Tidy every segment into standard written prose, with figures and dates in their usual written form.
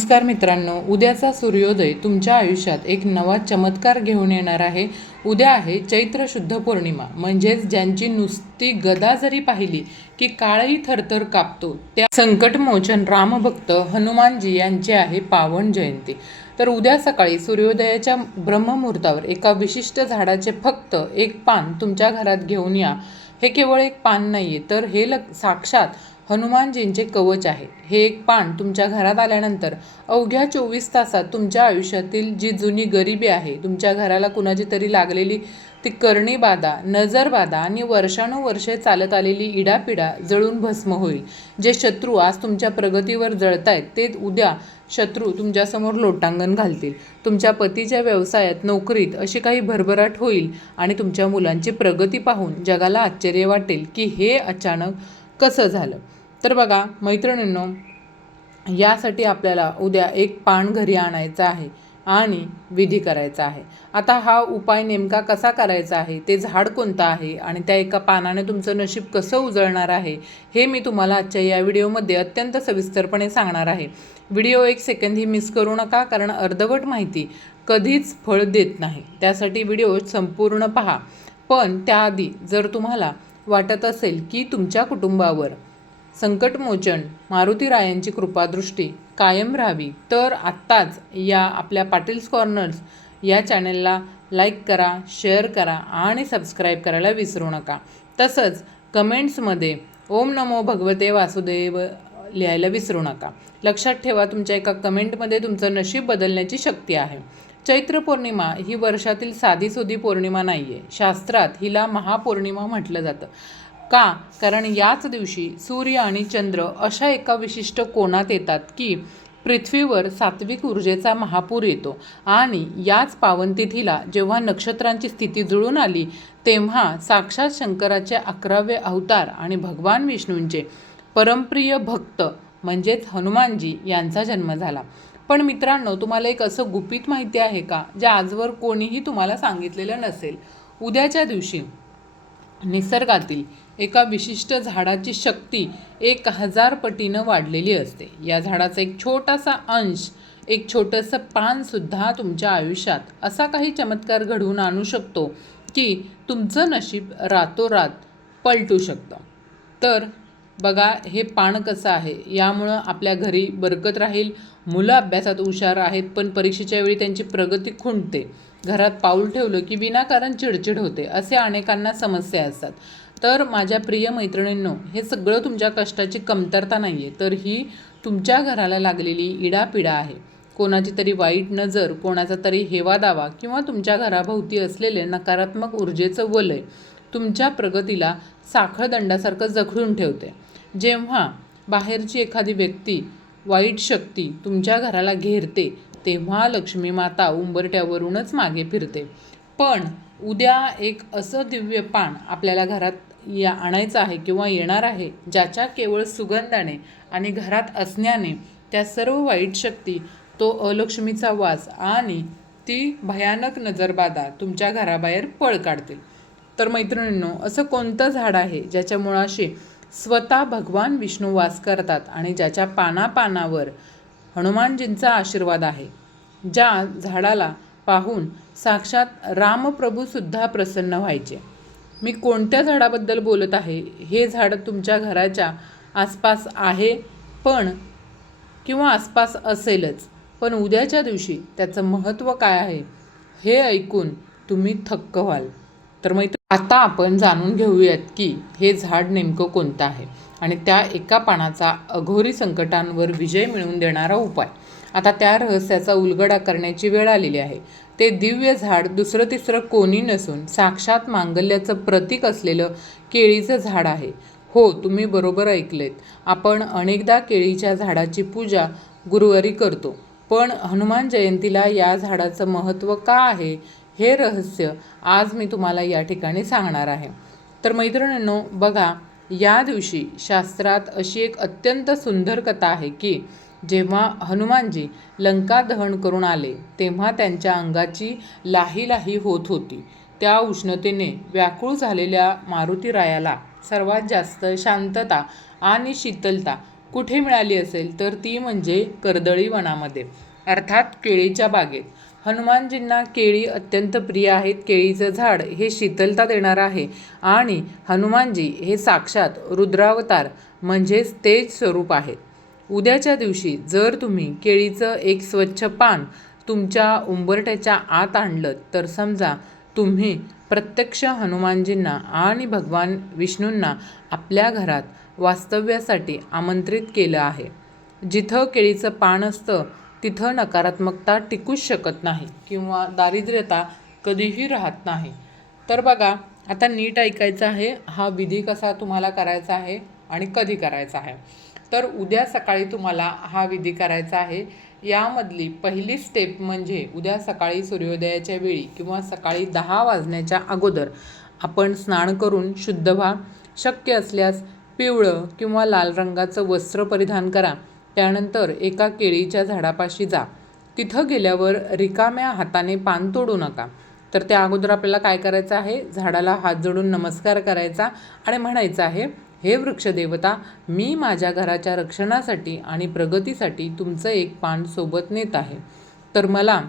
नमस्कार मित्रांनो, उद्याचा सूर्योदय तुमच्या आयुष्यात एक नवा चमत्कार घेऊन येणार आहे. उद्या आहे चैत्र शुद्ध पौर्णिमा, म्हणजेच ज्यांची नुसती गदा जरी पाहिली की काळही थरथर कापतो, त्या संकटमोचन रामभक्त हनुमानजी यांची आहे पावन जयंती. तर उद्या सकाळी सूर्योदयाच्या ब्रह्ममुहूर्तावर एका विशिष्ट झाडाचे फक्त एक पान तुमच्या घरात घेऊन या. हे केवळ एक पान नाही आहे, तर हे साक्षात हनुमानजींचे कवच आहे. हे एक पान तुमच्या घरात आल्यानंतर अवघ्या 24 तासात तुमच्या आयुष्यातील जी जुनी गरिबी आहे, तुमच्या घराला कुणाची तरी लागलेली ती करणी बाधा, नजर बाधा आणि वर्षानुवर्षे चालत आलेली इडापिडा जळून भस्म होईल. जे शत्रू आज तुमच्या प्रगतीवर जळतायत, ते उद्या शत्रू तुमच्यासमोर लोटांगण घालतील. तुमच्या पतीच्या व्यवसायात, नोकरीत अशी काही भरभराट होईल आणि तुमच्या मुलांची प्रगती पाहून जगाला आश्चर्य वाटेल की हे अचानक कसं झालं. तर बघा मैत्रिणींनो, यासाठी आपल्याला उद्या एक पान घरी आणायचं आहे आणि विधी करायचा आहे. आता हा उपाय नेमका कसा करायचा आहे, ते झाड कोणतं आहे आणि त्या एका पानाने तुमचं नशीब कसं उजळणार आहे, हे मी तुम्हाला आजच्या या व्हिडिओमध्ये अत्यंत सविस्तरपणे सांगणार आहे. व्हिडिओ एक सेकंदही मिस करू नका, कारण अर्धवट माहिती कधीच फळ देत नाही. त्यासाठी व्हिडिओ संपूर्ण पहा. पण त्याआधी जर तुम्हाला वाटत असेल की तुमच्या कुटुंबावर संकटमोचन मारुतीरायांची कृपादृष्टी कायम राहावी, तर आत्ताच या आपल्या पाटील्स कॉर्नर्स या चॅनलला लाईक करा, शेअर करा आणि सबस्क्राईब करायला विसरू नका. तसंच कमेंट्समध्ये ओम नमो भगवते वासुदेव लिहायला विसरू नका. लक्षात ठेवा, तुमच्या एका कमेंटमध्ये तुमचं नशीब बदलण्याची शक्ती आहे. चैत्र पौर्णिमा ही वर्षातील साधीसुधी पौर्णिमा नाही आहे. शास्त्रात हिला महापौर्णिमा म्हटलं जातं. का? कारण याच दिवशी सूर्य आणि चंद्र अशा एका विशिष्ट कोनात येतात की पृथ्वीवर सात्विक ऊर्जेचा महापूर येतो. आणि याच पावन तिथीला जेव्हा नक्षत्रांची स्थिती जुळून आली, तेव्हा साक्षात शंकराचे 11वे अवतार आणि भगवान विष्णूंचे परमप्रिय भक्त म्हणजेच हनुमानजी यांचा जन्म झाला. पण मित्रांनो, तुम्हाला एक असं गुपित माहिती आहे का, जे आजवर कोणीही तुम्हाला सांगितलेलं नसेल? उद्याच्या दिवशी निसर्गातील एका विशिष्ट झाडाची शक्ती 1000 पटीनं वाढलेली असते. या झाडाचा एक छोटासा अंश, एक छोटंसं पानसुद्धा तुमच्या आयुष्यात असा काही चमत्कार घडवून आणू शकतो की तुमचं नशीब रातोरात पलटू शकतं. तर बघा, हे पान कसं आहे. यामुळं आपल्या घरी बरकत राहील. मुलं अभ्यासात हुशार आहेत, पण परीक्षेच्या वेळी त्यांची प्रगती खुंटते. घरात पाऊल ठेवलं की विनाकारण चिडचिड होते, असे अनेकांना समस्या असतात. तर माझ्या प्रिय मैत्रिणींनो, हे सगळं तुमच्या कष्टाची कमतरता नाही आहे, तर ही तुमच्या घराला लागलेली इडापिडा आहे. कोणाची तरी वाईट नजर, कोणाचा तरी हेवा दावा किंवा तुमच्या घराभोवती असलेले नकारात्मक ऊर्जेचं वलय तुमच्या प्रगतीला साखळदंडासारखं जखडून ठेवते. जेव्हा बाहेरची एखादी व्यक्ती, वाईट शक्ती तुमच्या घराला घेरते, तेव्हा लक्ष्मी माता उंबरट्यावरूनच मागे फिरते. पण उद्या एक असं दिव्य पान आपल्याला घरात आणायचं आहे किंवा येणार आहे, ज्याच्या केवळ सुगंधाने आणि घरात असण्याने त्या सर्व वाईट शक्ती, तो अलक्ष्मीचा वास आणि ती भयानक नजरबाधा तुमच्या घराबाहेर पळ काढतील. तर मैत्रिणींनो, असं कोणतं झाड आहे ज्याच्या मुळाशी स्वतः भगवान विष्णू वास करतात आणि ज्याच्या पानापानावर हनुमानजींचा आशीर्वाद आहे, ज्या झाडाला पाहून साक्षात रामप्रभूसुद्धा प्रसन्न व्हायचे? मी कोणत्या झाडाबद्दल बोलत आहे? हे झाड तुमच्या घराच्या आसपास आहे किंवा आसपास असेलच, पण उद्याच्या दिवशी त्याचं महत्त्व काय आहे हे ऐकून तुम्ही थक्क व्हाल. तर आता आपण जाणून घेऊयात की हे झाड नेमकं कोणतं आहे आणि त्या एका पानाचा अघोरी संकटांवर विजय मिळवून देणारा उपाय. आता त्या रहस्याचा उलगडा करण्याची वेळ आलेली आहे. ते दिव्य झाड दुसरं तिसरं कोणी नसून साक्षात मांगल्याचं प्रतीक असलेलं केळीचं झाड आहे. हो, तुम्ही बरोबर ऐकलेत. आपण अनेकदा केळीच्या झाडाची पूजा गुरुवारी करतो, पण हनुमान जयंतीला या झाडाचं महत्त्व का आहे, हे रहस्य आज मी तुम्हाला या ठिकाणी सांगणार आहे. तर मैत्रिणींनो, बघा, या दिवशी शास्त्रात अशी एक अत्यंत सुंदर कथा आहे की जेव्हा हनुमानजी लंका दहन करून आले, तेव्हा त्यांच्या अंगाची लाही लाही होत होती. त्या उष्णतेने व्याकुळ झालेल्या मारुतीरायाला सर्वात जास्त शांतता आणि शीतलता कुठे मिळाली असेल तर ती म्हणजे कर्दळी वनामध्ये, अर्थात केळीच्या बागेत. हनुमानजींना केळी अत्यंत प्रिय आहेत. केळीचं झाड हे शीतलता देणारं आहे आणि हनुमानजी हे साक्षात रुद्रावतार म्हणजेच तेज स्वरूप आहेत. उद्याच्या दिवशी जर तुम्ही केळीचं एक स्वच्छ पान तुमच्या उंबरठ्याच्या आत आणलं तर समजा तुम्ही प्रत्यक्ष हनुमानजींना आणि भगवान विष्णूंना आपल्या घरात वास्तव्यासाठी आमंत्रित केलं आहे. जिथं केळीचं पान असतं तिथं नकारात्मकता टिकूच शकत नाही किंवा दारिद्र्यता कधीही राहत नाही. तर बघा, आता नीट ऐकायचं आहे. हा विधी कसा तुम्हाला करायचा आहे आणि कधी करायचा आहे. तर उद्या सकाळी तुम्हाला हा विधी करायचा आहे. यामधली पहिली स्टेप म्हणजे उद्या सकाळी सूर्योदयाच्या वेळी किंवा सकाळी 10 वाजण्याच्या अगोदर आपण स्नान करून शुद्ध व्हा. शक्य असल्यास पिवळं किंवा लाल रंगाचं वस्त्र परिधान करा. त्यानंतर एका केळीच्या झाडापाशी जा. तिथं गेल्यावर रिकाम्या हाताने पान तोडू नका. तर त्या अगोदर आपल्याला काय करायचं आहे, झाडाला हात जोडून नमस्कार करायचा आणि म्हणायचं आहे, हे वृक्षदेवता, मी माझ्या घराच्या रक्षणासाठी आणि प्रगतीसाठी तुमचं एक पान सोबत नेत आहे. तर मला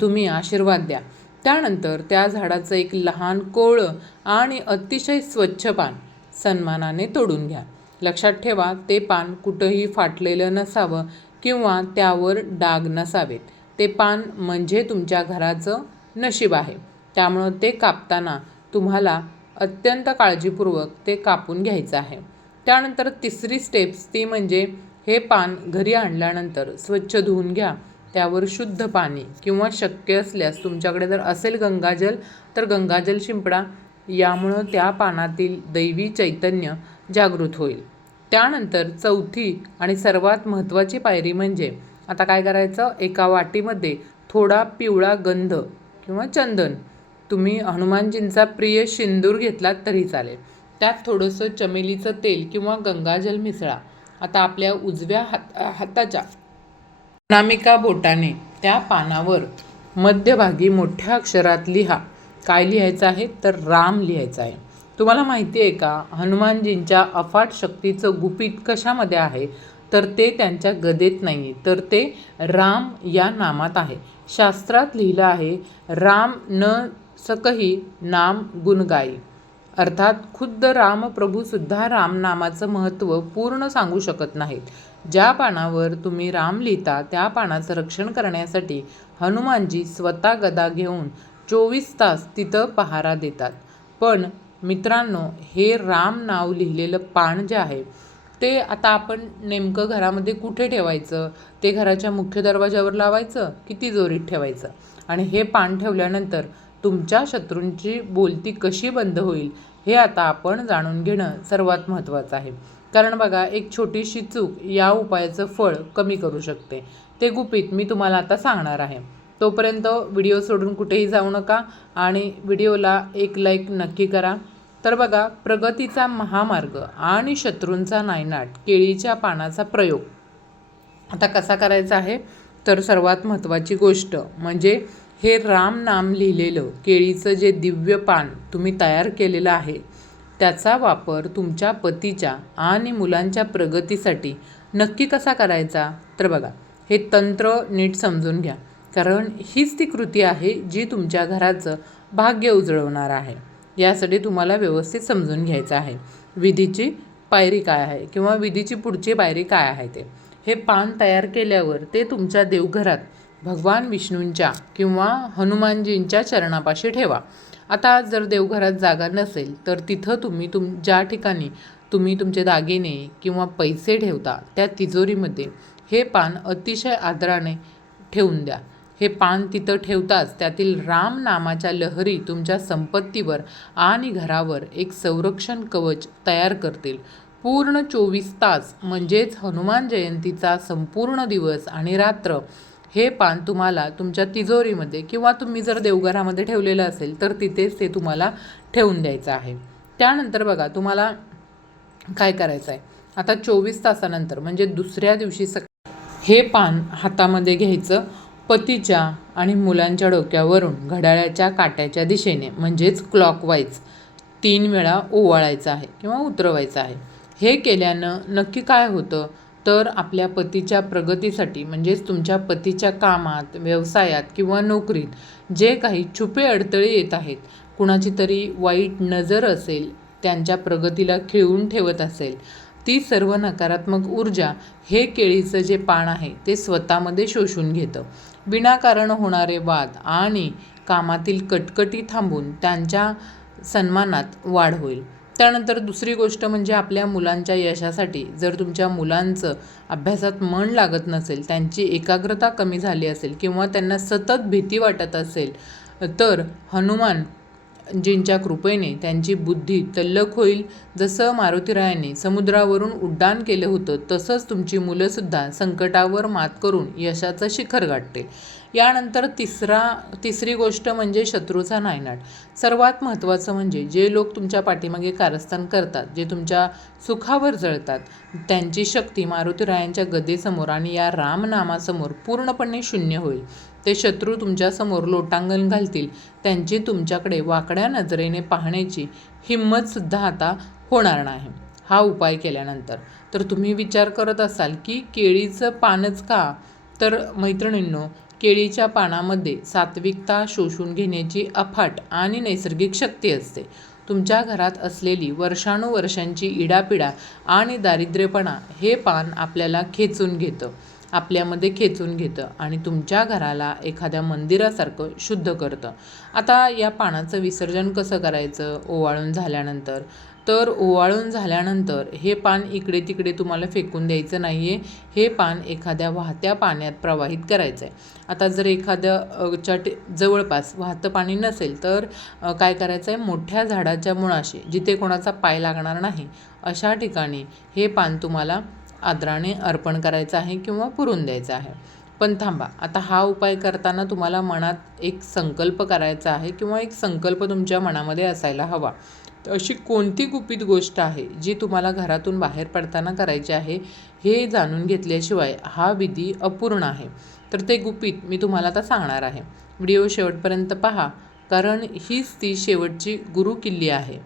तुम्ही आशीर्वाद द्या. त्यानंतर त्या झाडाचं एक लहान कोवळं आणि अतिशय स्वच्छ पान सन्मानाने तोडून घ्या. लक्षात ठेवा, ते पान कुठंही फाटलेलं नसावं किंवा त्यावर डाग नसावेत. ते पान म्हणजे तुमच्या घराचं नशीब आहे. त्यामुळं ते कापताना तुम्हाला अत्यंत काळजीपूर्वक ते कापून घ्यायचं आहे. त्यानंतर तिसरी स्टेप्स ती म्हणजे हे पान घरी आणल्यानंतर स्वच्छ धुवून घ्या. त्यावर शुद्ध पाणी किंवा शक्य असल्यास तुमच्याकडे जर असेल गंगाजल तर गंगाजल शिंपडा. यामुळं त्या पानातील दैवी चैतन्य जागृत होईल. त्यानंतर चौथी आणि सर्वात महत्त्वाची पायरी म्हणजे आता काय करायचं, एका वाटीमध्ये थोडा पिवळा गंध किंवा चंदन, तुम्ही हनुमानजींचा प्रिय सिंदूर घेतलात तरी चालेल, त्यात थोडंसं चमेलीचं तेल किंवा गंगाजल मिसळा. आता आपल्या उजव्या हाताच्या अनामिका बोटाने त्या पानावर मध्यभागी मोठ्या अक्षरात लिहा. काय लिहायचं आहे तर राम लिहायचं आहे. तुम्हाला माहिती आहे का, हनुमानजींच्या अफाट शक्तीचं गुपित कशामध्ये आहे, तर ते त्यांच्या गदेत नाही, तर ते राम या नामात आहे. शास्त्रात लिहिलं आहे, राम न सकही नाम गुणगाई. अर्थात खुद्द रामप्रभूसुद्धा रामनामाचं महत्त्व पूर्ण सांगू शकत नाहीत. ज्या पानावर तुम्ही राम लिहिता त्या पानाचं रक्षण करण्यासाठी हनुमानजी स्वतः गदा घेऊन 24 तास तिथं पहारा देतात. पण मित्रांनो, हे राम नाव लिहिलेलं पान जे आहे ते आता आपण नेमकं घरामध्ये कुठे ठेवायचं, ते घराच्या मुख्य दरवाजावर लावायचं की तिजोरीत ठेवायचं, आणि हे पान ठेवल्यानंतर तुमच्या शत्रूंची बोलती कशी बंद होईल हे आता आपण जाणून घेणं सर्वात महत्त्वाचं आहे. कारण बघा, एक छोटीशी चूक या उपायाचं फळ कमी करू शकते. ते गुपित मी तुम्हाला आता सांगणार आहे. तोपर्यंत व्हिडिओ सोडून कुठेही जाऊ नका आणि व्हिडिओला एक लाईक नक्की करा. तर बघा, प्रगतीचा महामार्ग आणि शत्रूंचा नायनाट, केळीच्या पानाचा प्रयोग आता कसा करायचा आहे, तर सर्वात महत्त्वाची गोष्ट म्हणजे हे राम नाम लिहिलेलं केळीचं जे दिव्य पान तुम्ही तयार केलेलं आहे त्याचा वापर तुमच्या पतीच्या आणि मुलांच्या प्रगतीसाठी नक्की कसा करायचा. तर बघा, हे तंत्र नीट समजून घ्या, कारण हीच ती कृती आहे जी तुमच्या घराचं भाग्य उजळवणार आहे. यासाठी तुम्हाला व्यवस्थित समजून घ्यायचं आहे विधीची पायरी काय आहे किंवा विधीची पुढची पायरी काय आहे. ते हे पान तयार केल्यावर ते तुमच्या देवघरात भगवान विष्णूंच्या किंवा हनुमानजींच्या चरणापाशी ठेवा. आता जर देवघरात जागा नसेल तर तिथं तुम्ही ज्या ठिकाणी तुम्ही तुमचे दागिने किंवा पैसे ठेवता त्या तिजोरीमध्ये हे पान अतिशय आदराने ठेवून द्या. हे पान तिथं ठेवताच त्यातील राम नामाच्या लहरी तुमच्या संपत्तीवर आणि घरावर एक संरक्षण कवच तयार करतील. पूर्ण 24 तास म्हणजेच हनुमान जयंतीचा संपूर्ण दिवस आणि रात्र हे पान तुम्हाला तुमच्या तिजोरीमध्ये किंवा तुम्ही जर देवघरामध्ये ठेवलेलं असेल तर तिथेच ते तुम्हाला ठेवून द्यायचं आहे. त्यानंतर बघा, तुम्हाला काय करायचं आहे, आता 24 तासानंतर म्हणजे दुसऱ्या दिवशी हे पान हातामध्ये घ्यायचं. पतीच्या आणि मुलांच्या डोक्यावरून घड्याळाच्या काट्याच्या दिशेने म्हणजेच क्लॉकवाईज 3 वेळा ओवाळायचं आहे किंवा उतरवायचं आहे. हे केल्यानं नक्की काय होतं, तर आपल्या पतीच्या प्रगतीसाठी म्हणजेच तुमच्या पतीच्या कामात, व्यवसायात किंवा नोकरीत जे काही छुपे अडथळे येत आहेत, कुणाची तरी वाईट नजर असेल, त्यांच्या प्रगतीला खिळवून ठेवत असेल, ती सर्व नकारात्मक ऊर्जा हे केळीचं जे पान आहे ते स्वतःमध्ये शोषून घेतं. विनाकारण होणारे वाद आणि कामातील कटकटी थांबून त्यांच्या सन्मानात वाढ होईल. त्यानंतर दुसरी गोष्ट म्हणजे आपल्या मुलांच्या यशासाठी जर तुमच्या मुलांचं अभ्यासात मन लागत नसेल, त्यांची एकाग्रता कमी झाली असेल किंवा त्यांना सतत भीती वाटत असेल, तर हनुमानजींच्या कृपेने त्यांची बुद्धी तल्लख होईल. जसं मारुतीरायांनी समुद्रावरून उड्डाण केलं होतं, तसंच तुमची मुलंसुद्धा संकटावर मात करून यशाचं शिखर गाठतील. यानंतर तिसरी गोष्ट म्हणजे शत्रूचा नायनाट. सर्वात महत्त्वाचं म्हणजे जे लोक तुमच्या पाठीमागे कारस्थान करतात, जे तुमच्या सुखावर जळतात, त्यांची शक्ती मारुतीरायांच्या गदेसमोर आणि या रामनामासमोर पूर्णपणे शून्य होईल. ते शत्रू तुमच्यासमोर लोटांगण घालतील. त्यांची तुमच्याकडे वाकड्या नजरेने पाहण्याची हिंमतसुद्धा आता होणार नाही हा उपाय केल्यानंतर. तर तुम्ही विचार करत असाल की केळीचं पानच का? तर मैत्रिणींनो, केळीच्या पानामध्ये सात्विकता शोषून घेण्याची अफाट आणि नैसर्गिक शक्ती असते. तुमच्या घरात असलेली वर्षानुवर्षांची इडापिडा आणि दारिद्र्यपणा हे पान आपल्यामध्ये खेचून घेतं आणि तुमच्या घराला एखाद्या मंदिरासारखं शुद्ध करतं. आता या पानाचं विसर्जन कसं करायचं ओवाळून झाल्यानंतर? तर ओवाळून झाल्यानंतर हे पान इकडे तिकडे तुम्हाला फेकून द्यायचं नाही आहे. हे पान एखाद्या वाहत्या पाण्यात प्रवाहित करायचं आहे. आता जर एखाद्या जवळपास वाहतं पाणी नसेल तर काय करायचं आहे, मोठ्या झाडाच्या मुळाशी जिथे कोणाचा पाय लागणार नाही अशा ठिकाणी हे पान तुम्हाला आदराने अर्पण करायचं आहे किंवा पुरून द्यायचं आहे. पण थांबा, आता हा उपाय करताना तुम्हाला मनात एक संकल्प करायचा आहे किंवा एक संकल्प तुमच्या मनामध्ये असायला हवा. तर अशी कोणती गुपित गोष्ट आहे जी तुम्हाला घरातून बाहेर पडताना करायची आहे, हे जाणून घेतल्याशिवाय हा विधी अपूर्ण आहे. तर ते गुपित मी तुम्हाला आता सांगणार आहे. व्हिडिओ शेवटपर्यंत पहा, कारण हीच ती शेवटची गुरुकिल्ली आहे.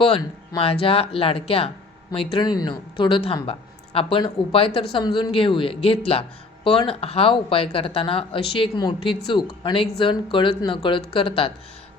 पण माझ्या लाडक्या मैत्रिणींनो, थोडं थांबा. आपण उपाय तर समजून घेतला, पण हा उपाय करताना अशी एक मोठी चूक अनेक जण कळत नकळत करतात,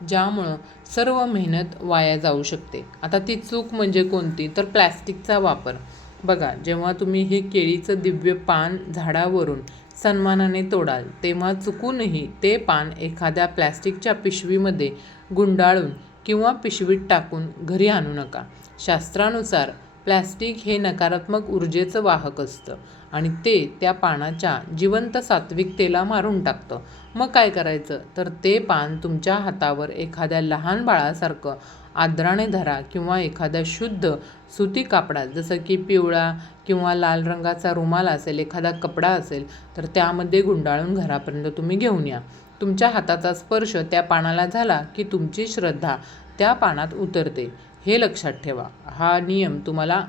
ज्यामुळं सर्व मेहनत वाया जाऊ शकते. आता ती चूक म्हणजे कोणती? तर प्लॅस्टिकचा वापर. बघा, जेव्हा तुम्ही हे केळीचं दिव्य पान झाडावरून सन्मानाने तोडाल, तेव्हा चुकूनही ते पान एखाद्या प्लॅस्टिकच्या पिशवीमध्ये गुंडाळून किंवा पिशवीत टाकून घरी आणू नका. शास्त्रानुसार प्लॅस्टिक हे नकारात्मक ऊर्जेचं वाहक असतं आणि ते त्या पानाच्या जिवंत सात्विकतेला मारून टाकतं. मग काय करायचं? तर ते पान तुमच्या हातावर एखाद्या लहान बाळासारखं आदराने धरा किंवा एखाद्या शुद्ध सुती कापडात, जसं की पिवळा किंवा लाल रंगाचा रुमाल असेल, एखादा कपडा असेल, तर त्यामध्ये गुंडाळून घरापर्यंत तुम्ही घेऊन या. तुमच्या हाताचा स्पर्श त्या पानाला झाला की तुमची श्रद्धा त्या पानात उतरते. हे लक्षात ठेवा. हा नियम तुम्हाला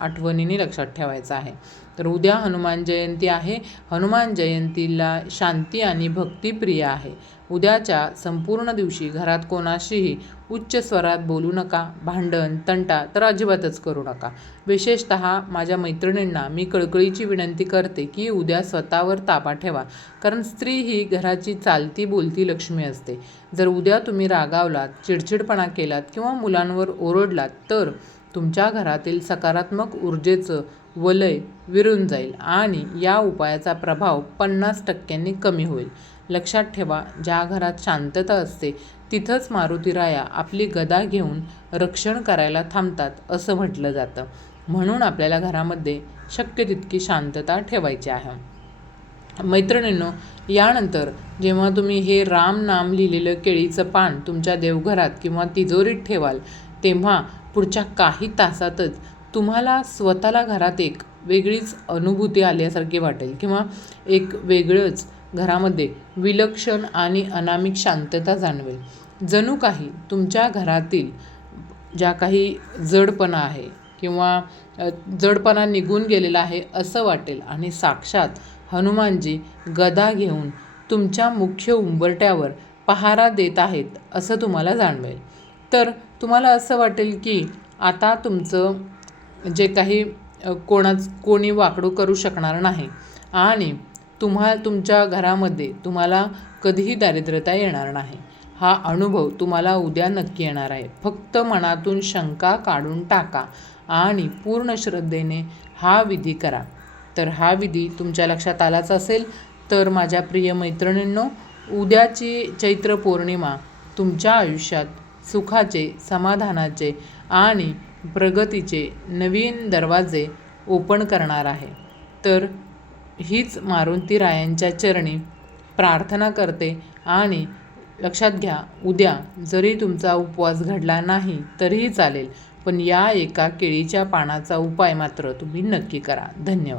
आठवणीने लक्षात ठेवायचा आहे. तर उद्या हनुमान जयंती आहे. हनुमान जयंतीला शांती आणि भक्ती प्रिय आहे. उद्याच्या संपूर्ण दिवशी घरात कोणाशीही उच्च स्वरात बोलू नका. भांडण, तंटा तर अजिबातच करू नका. विशेषतः माझ्या मैत्रिणींना मी कळकळीची विनंती करते की उद्या स्वतःवर ताबा ठेवा, कारण स्त्री ही घराची चालती बोलती लक्ष्मी असते. जर उद्या तुम्ही रागावलात, चिडचिडपणा केलात किंवा मुलांवर ओरडलात, तर तुमच्या घरातील सकारात्मक ऊर्जेचं वलय विरून जाईल आणि या उपायाचा प्रभाव 50% कमी होईल. लक्षात ठेवा, ज्या घरात शांतता असते तिथंच मारुतीराया आपली गदा घेऊन रक्षण करायला थांबतात असं म्हटलं जातं. म्हणून आपल्याला घरामध्ये शक्य तितकी शांतता ठेवायची आहे. मैत्रिणींनो, यानंतर जेव्हा तुम्ही हे राम नाम लिहिलेलं केळीचं पान तुमच्या देवघरात किंवा तिजोरीत ठेवाल, तेव्हा पुढच्या काही तासातच तुम्हाला स्वतःला घरात एक वेगळीच अनुभूती आल्यासारखी वाटेल किंवा एक वेगळंच घरामध्ये विलक्षण आणि अनामिक शांतता जाणवेल. जणू काही तुमच्या घरातील ज्या काही जडपणा आहे किंवा जडपणा निघून गेलेला आहे असं वाटेल आणि साक्षात हनुमानजी गदा घेऊन तुमच्या मुख्य उंबरठ्यावर पहारा देत आहेत असं तुम्हाला जाणवेल. तर तुम्हाला असं वाटेल की आता तुमचं जे काही कोणी वाकडू करू शकणार नाही आणि तुमच्या घरामध्ये तुम्हाला कधीही दारिद्र्यता येणार नाही. हा अनुभव तुम्हाला उद्या नक्की येणार आहे. फक्त मनातून शंका काढून टाका आणि पूर्ण श्रद्धेने हा विधी करा. तर हा विधी तुमच्या लक्षात आलाच असेल. तर माझ्या प्रिय मैत्रिणींनो, उद्याची चैत्र पौर्णिमा तुमच्या आयुष्यात सुखाचे, समाधानाचे आणि प्रगतीचे नवीन दरवाजे ओपन करणार आहे. तर हीच मारुती रायांच्या चरणी प्रार्थना करते. आणि लक्षात घ्या, उद्या जरी तुमचा उपवास घडला नाही तरीही चालेल, पण या एका केळीच्या पानाचा उपाय मात्र तुम्ही नक्की करा. धन्यवाद.